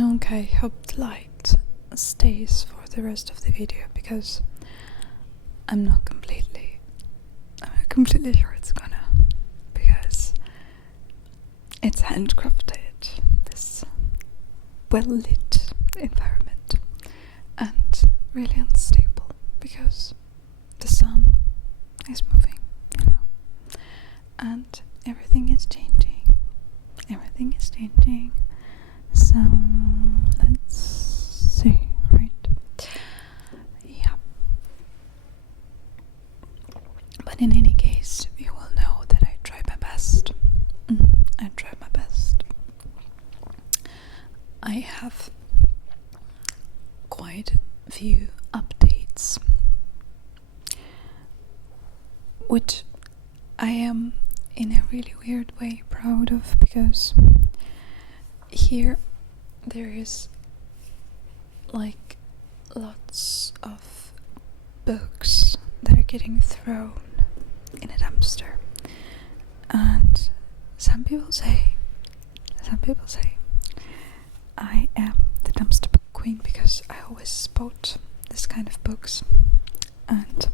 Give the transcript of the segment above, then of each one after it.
Okay, hope the light stays for the rest of the video, because I'm not completely sure it's gonna, because it's handcrafted, this well-lit environment, and really unstable because the sun is moving, and everything is changing. So let's see, right? Yeah. But in any case, you will know that I tried my best. I tried my best. I have quite a few updates, which I am in a really weird way proud of, because here there is like lots of books that are getting thrown in a dumpster, and some people say I am the dumpster book queen, because I always spot this kind of books, and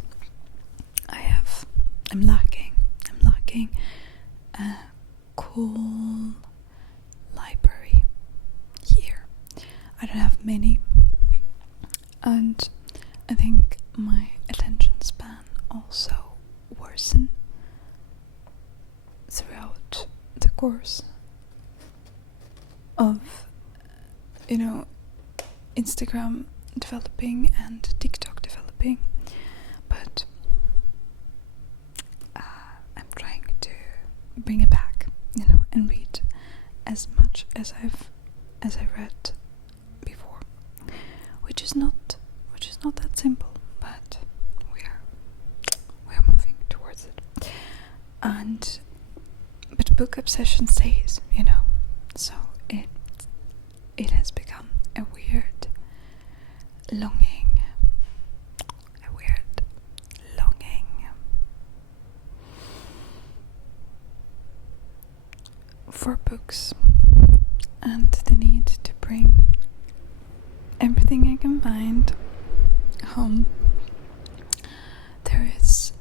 I'm lacking a cool library here. I don't have many, and I think my attention span also worsened throughout the course of Instagram developing and TikTok developing, but I'm trying to bring it back, and read as much as I read before, which is not that simple, but we are moving towards it. But book obsession stays, so it has become a weird longing for books, and the need to bring everything I can find home. There is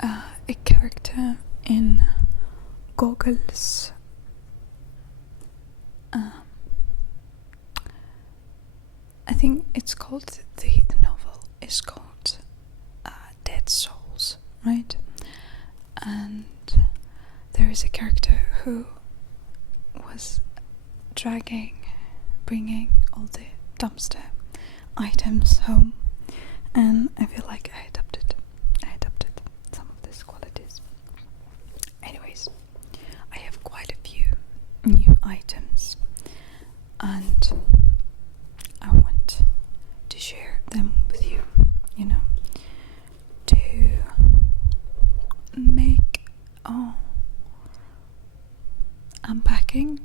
a character in Gogol's I think it's called, the novel is called Dead Souls, right? And there is a character who was bringing all the dumpster items home, and I feel like I adopted some of these qualities. Anyways, I have quite a few new items, and I want to share them with you, to make dumpster unpacking,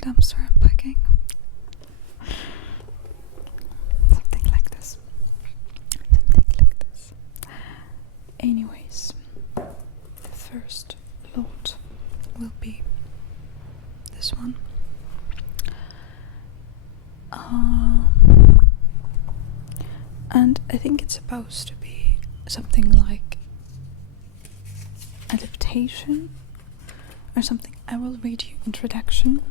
something like this. Anyways, the first lot will be this one. And I think it's supposed to be something like adaptation or something. I will read you introduction.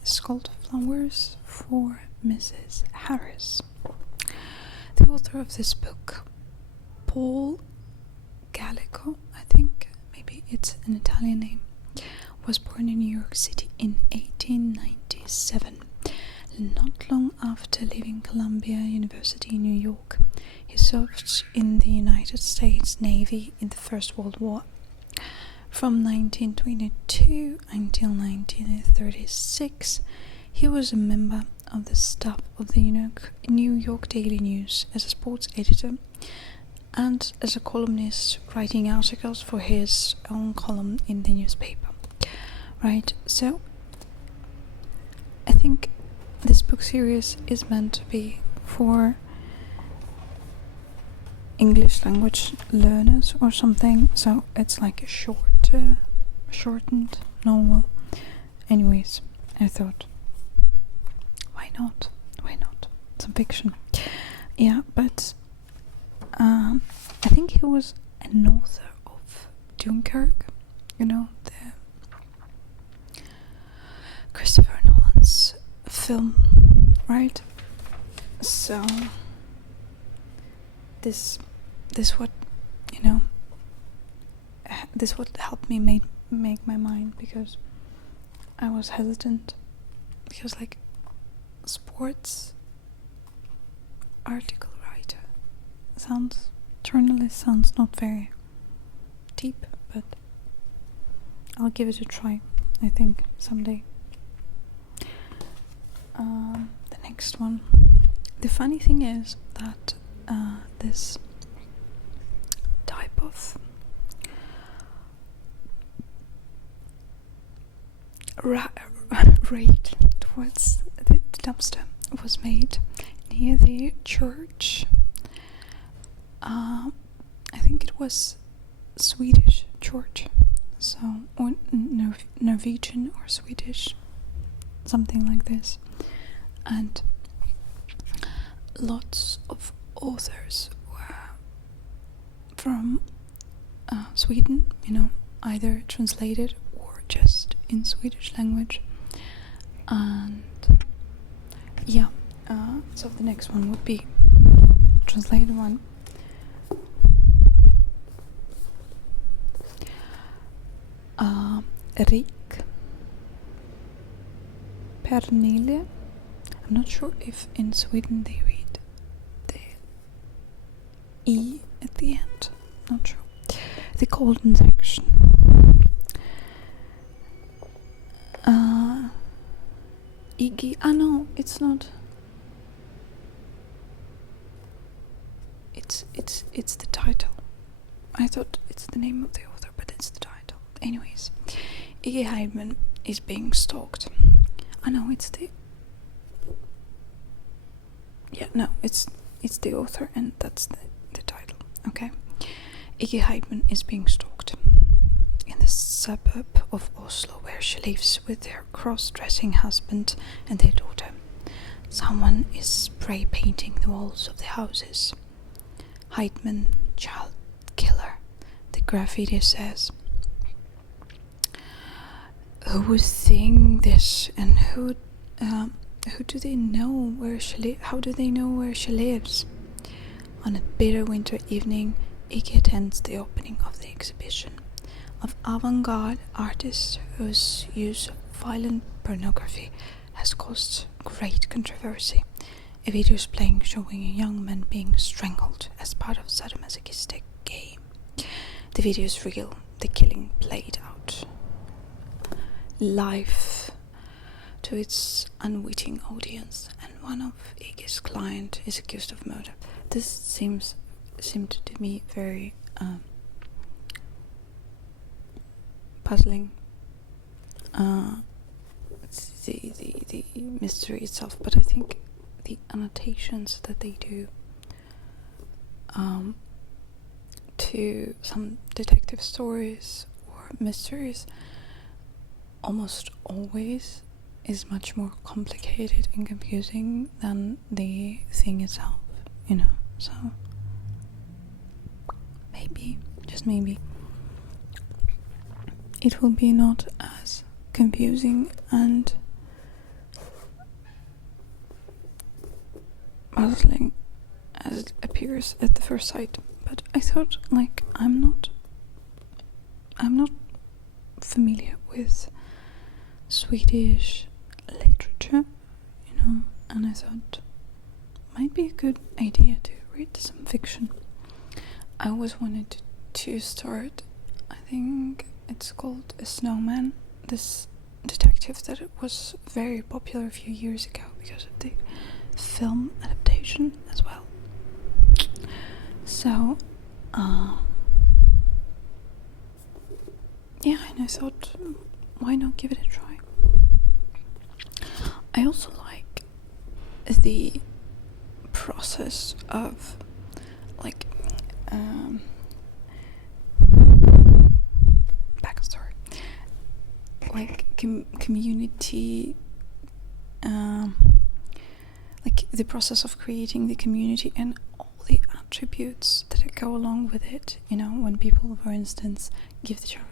It's called Flowers for Mrs. Harris. The author of this book, Paul Gallico, I think, maybe it's an Italian name, was born in New York City in 1897. Not long after leaving Columbia University in New York, he served in the United States Navy in the First World War. From 1922 until 1936, he was a member of the staff of the New York Daily News as a sports editor and as a columnist, writing articles for his own column in the newspaper. Right, so I think this book series is meant to be for English language learners or something, so it's like a shortened novel. Anyways, I thought, why not? some fiction. Yeah, but I think he was an author of Dunkirk, the Christopher Nolan's film, right? So this what this what helped me make my mind, because I was hesitant, because like sports article writer journalist sounds not very deep, but I'll give it a try, I think, someday. The next one. The funny thing is that this type of raid towards the dumpster was made near the church. I think it was Swedish church, so or Norwegian or Swedish, something like this, and lots of authors were from Sweden, either translated or just in Swedish language. And yeah, so the next one would be translated one. Rik Pernille. I'm not sure if in Sweden they read the E at the end. Not sure. The golden section. Iggy. No, it's not. It's the title. I thought it's the name of the author, but it's the title. Anyways, Iggy Heidman is being stalked. I know it's the. Yeah, no, it's the author, and that's the title. Okay, Iggy Heidman is being stalked in the suburb of Oslo, where she lives with her cross-dressing husband and their daughter. Someone is spray painting the walls of the houses. Heidman, child killer, the graffiti says. Who would think this, and who do they know where she how do they know where she lives? On a bitter winter evening, Iggy attends the opening of the exhibition of avant-garde artists whose use of violent pornography has caused great controversy. A video is playing showing a young man being strangled as part of a sadomasochistic game. The video is real, the killing played out live to its unwitting audience, and one of Iggy's clients is accused of murder. This seemed to me very puzzling. The mystery itself, but I think the annotations that they do to some detective stories or mysteries almost always is much more complicated and confusing than the thing itself, so maybe, just maybe, it will be not as confusing and puzzling as it appears at the first sight. But I thought, I'm not familiar with Swedish literature, and I thought might be a good idea to read some fiction. I always wanted to start, I think it's called A Snowman, this detective that it was very popular a few years ago because of the film adaptation as well. So, yeah, and I thought, why not give it a try? I also like the process of backstory, community, the process of creating the community and all the attributes that go along with it. You know, when people, for instance, give each other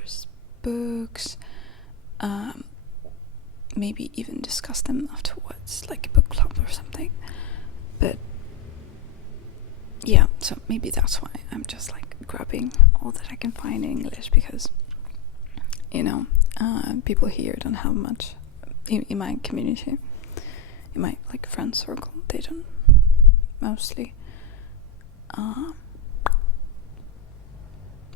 books, maybe even discuss them afterwards, like a book club or something. But yeah, so maybe that's why I'm just like grabbing all that I can find in English, because you know, people here don't have much in my community, in my like friend circle. They don't mostly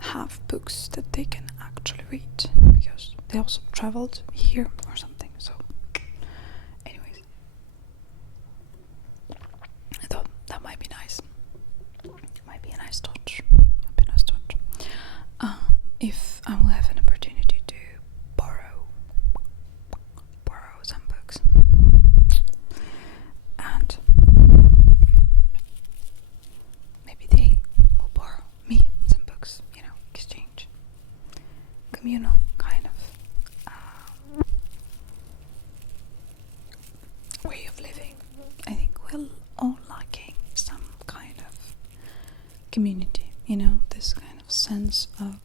have books that they can actually read, because they also traveled here or something. So anyways, I thought that might be nice. Might be a nice touch. If I will have an opportunity to borrow some books, and maybe they will borrow me some books, you know, exchange, communal kind of way of living. I think we're all lacking some kind of community, you know, this kind of sense of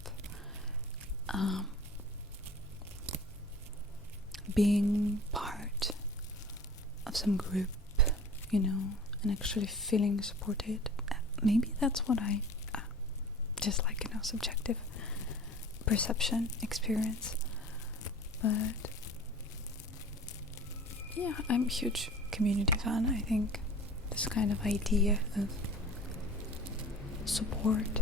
being part of some group, you know, and actually feeling supported. Maybe that's what I just like, you know, subjective perception, experience. But yeah, I'm a huge community fan. I think this kind of idea of support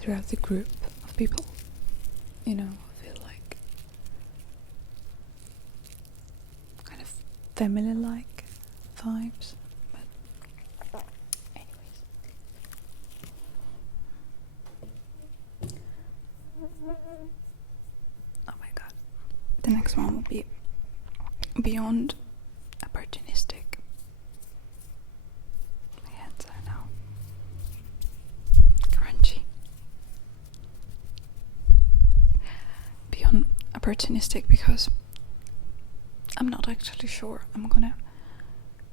throughout the group of people, you know, I feel like kind of family-like vibes. But anyways, oh my god, the next one will be Beyond Opportunistic. My hands are now crunchy. Beyond Opportunistic, because I'm not actually sure I'm gonna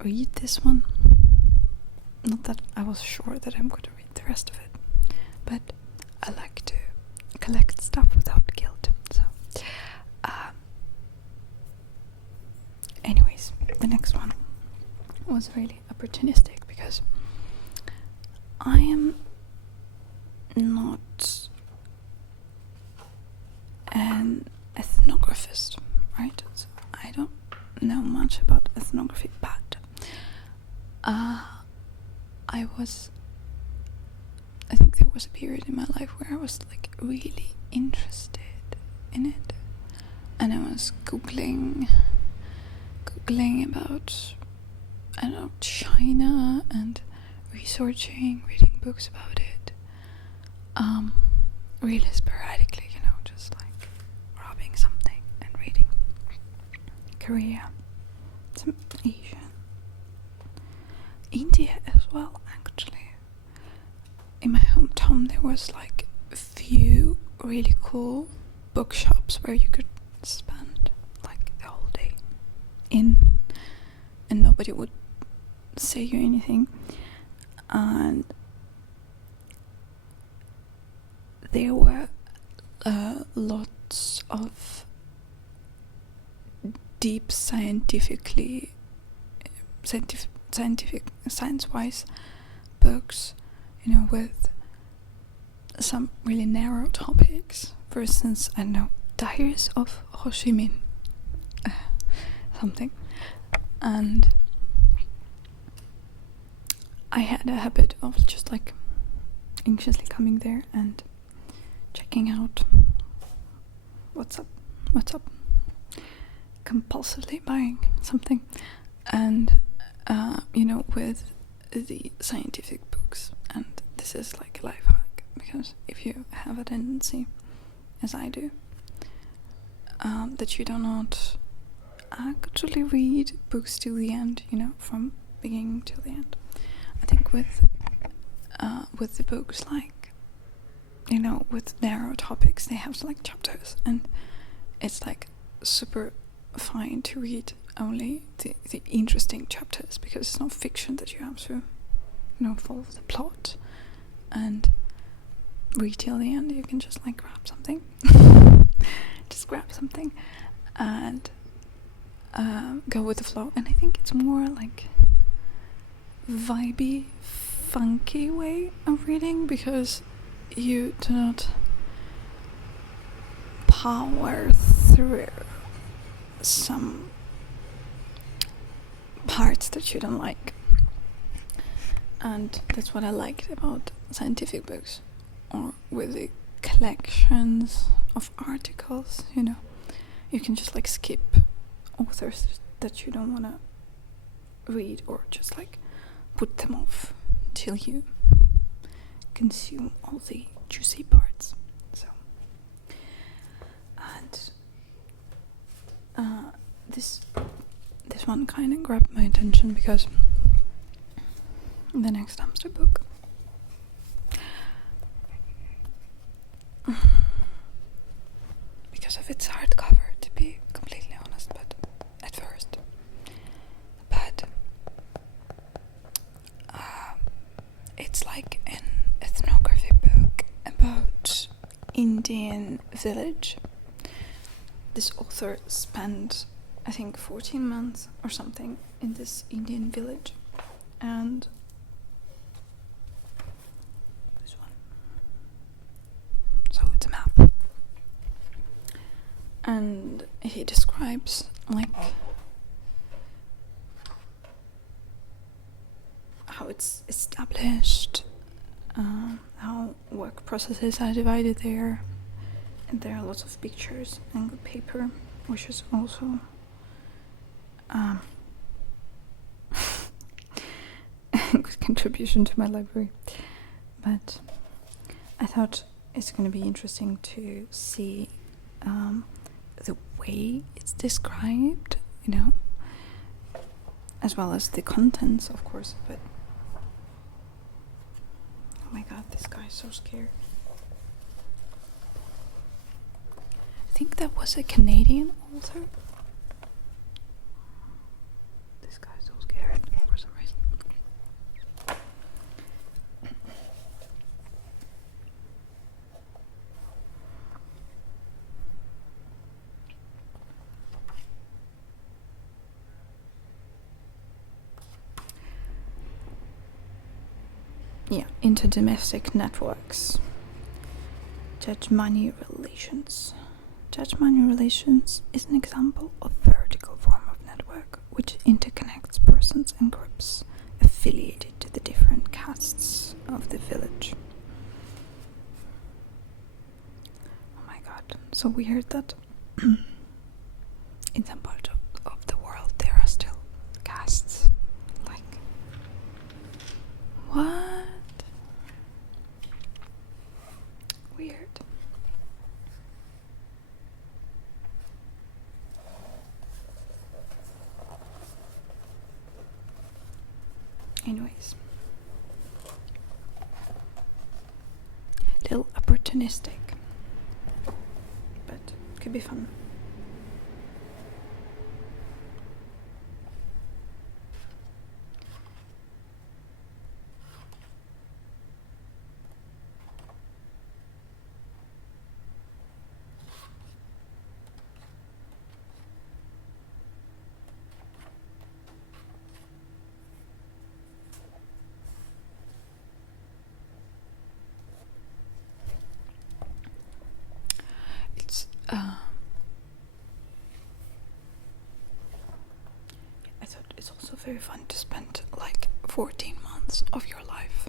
read this one. Not that I was sure that I'm gonna read the rest of it, but I like to collect stuff without guilt. So anyways, the next one was really opportunistic, because I am not an ethnographist, right? So I don't know much about ethnography, but I think there was a period in my life where I was like really interested in it, and I was googling about, I don't know, China, and reading books about it, really sporadically, you know, just like grabbing something and reading. Korea, some Asian, India as well, actually. In my hometown there was like a few really cool bookshops where you could spend like the whole day in, and nobody would say you anything. And there were lots of deep science-wise books, you know, with some really narrow topics. For instance, I know, Diaries of Ho Chi Minh, something. And I had a habit of just like anxiously coming there and checking out what's up, compulsively buying something. And you know, with the scientific books, and this is like a life hack, because if you have a tendency, as I do, that you do not actually read books to the end, you know, from beginning to the end. I think with the books, like, you know, with narrow topics, they have like chapters, and it's like super fine to read only the interesting chapters, because it's not fiction that you have to, follow the plot and read till the end. You can just like grab something, and go with the flow. And I think it's more like vibey, funky way of reading, because you do not power through some parts that you don't like. And that's what I liked about scientific books, or with the collections of articles. You can just like skip authors that you don't want to read, or just like put them off till you consume all the juicy parts. So, and this one kind of grabbed my attention because the next hamster book because of its hardcover, to be completely honest, but at first. But it's like an ethnography book about Indian village. This author spent, I think, 14 months or something in this Indian village, and this one. So it's a map, and he describes like how it's established, how work processes are divided there, and there are lots of pictures and good paper, which is also a good contribution to my library. But I thought it's going to be interesting to see the way it's described, as well as the contents, of course. But oh my god, this guy is so scared. I think that was a Canadian author. This guy's so scared for some reason. Yeah, interdomestic networks. Judge-money relations. Judge-money relations is an example of vertical form of network which interconnects persons and groups affiliated to the different castes of the village. Oh my god, so weird that in some part of the world there are still castes. Like, what? Weird. Anyways, little opportunistic, but could be fun. I thought it's also very fun to spend like 14 months of your life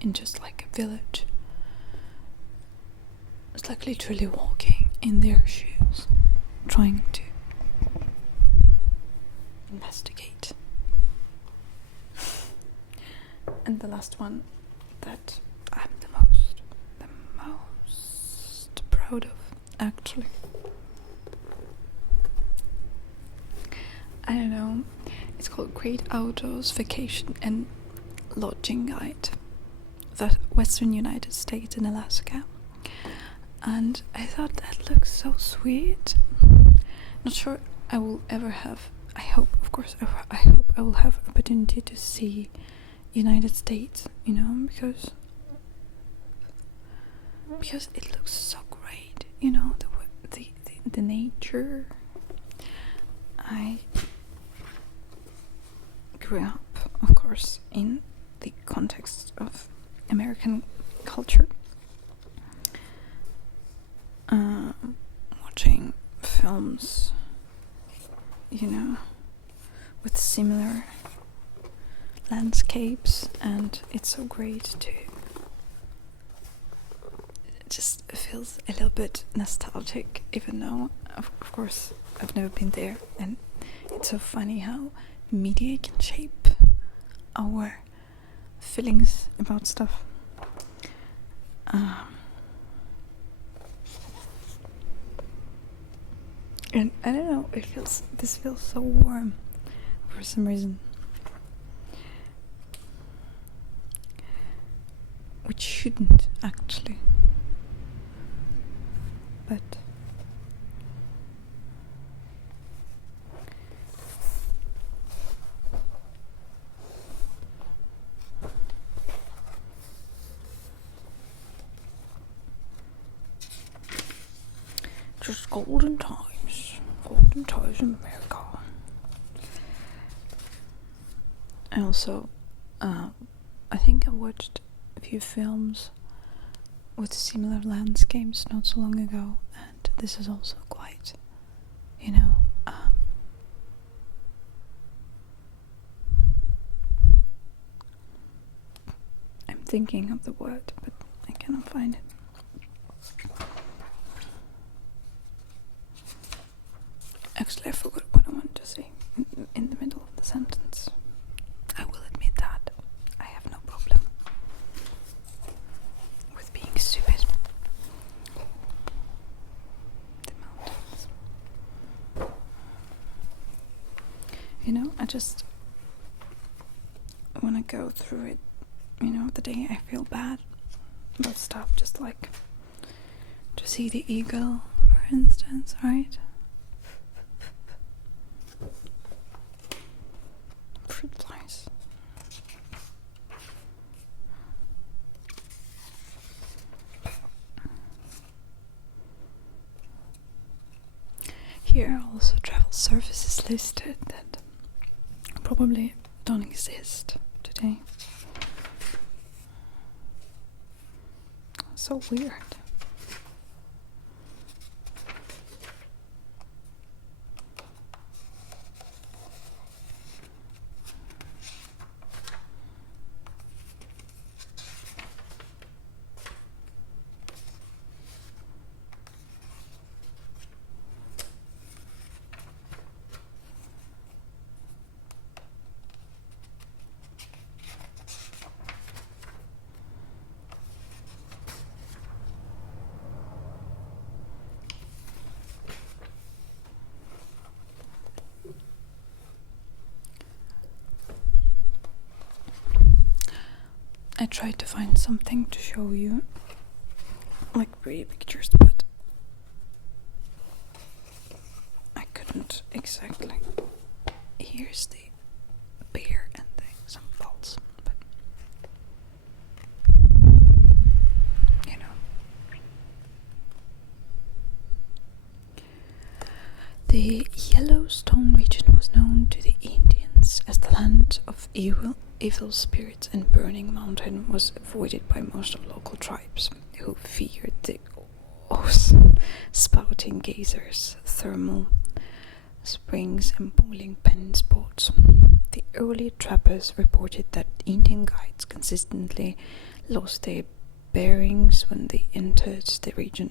in just like a village. It's like literally walking in their shoes, trying to investigate. And the last one that I'm the most proud of, actually. I don't know, it's called Great Outdoors Vacation and Lodging Guide, the Western United States and Alaska. And I thought that looks so sweet. Not sure I will ever have I hope, of course, I hope I will have opportunity to see United States, because it looks so great, the nature. I grew up, of course, in the context of American culture, watching films, with similar landscapes, and it's so great to just feels a little bit nostalgic, even though of course I've never been there. And it's so funny how media can shape our feelings about stuff. And I don't know, this feels so warm for some reason, which shouldn't actually, but just golden times in America. I also, I think I watched a few films with similar landscapes not so long ago, and this is also quite, I'm thinking of the word, but I cannot find it. Actually, I forgot what I wanted to say in the middle of the sentence. I will admit that. I have no problem with being stupid. The mountains. I just want to go through it, the day I feel bad about stuff, just like to see the eagle, for instance, right? Fruit flies. Here are also travel services listed that probably don't exist today. So weird. I tried to find something to show you, like pretty pictures, but I couldn't exactly. Here's the bear and some balls, but The Yellowstone region was known to the Indians as the land of evil spirits, and Burning Mountain was avoided by most of local tribes, who feared the spouting geysers, thermal springs, and boiling pen spots. The early trappers reported that Indian guides consistently lost their bearings when they entered the region.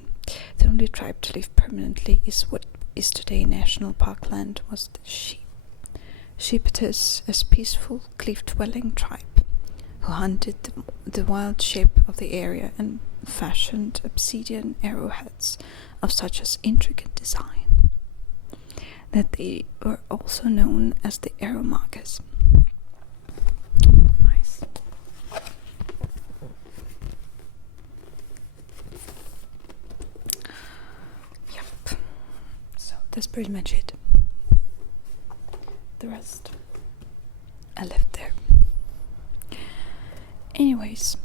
The only tribe to live permanently is what is today National Park land was the Shepetus, a peaceful cliff-dwelling tribe who hunted the wild sheep of the area and fashioned obsidian arrowheads of such as intricate design that they were also known as the Aromagus. Nice. Yep. So that's pretty much it. I lived there. Anyways,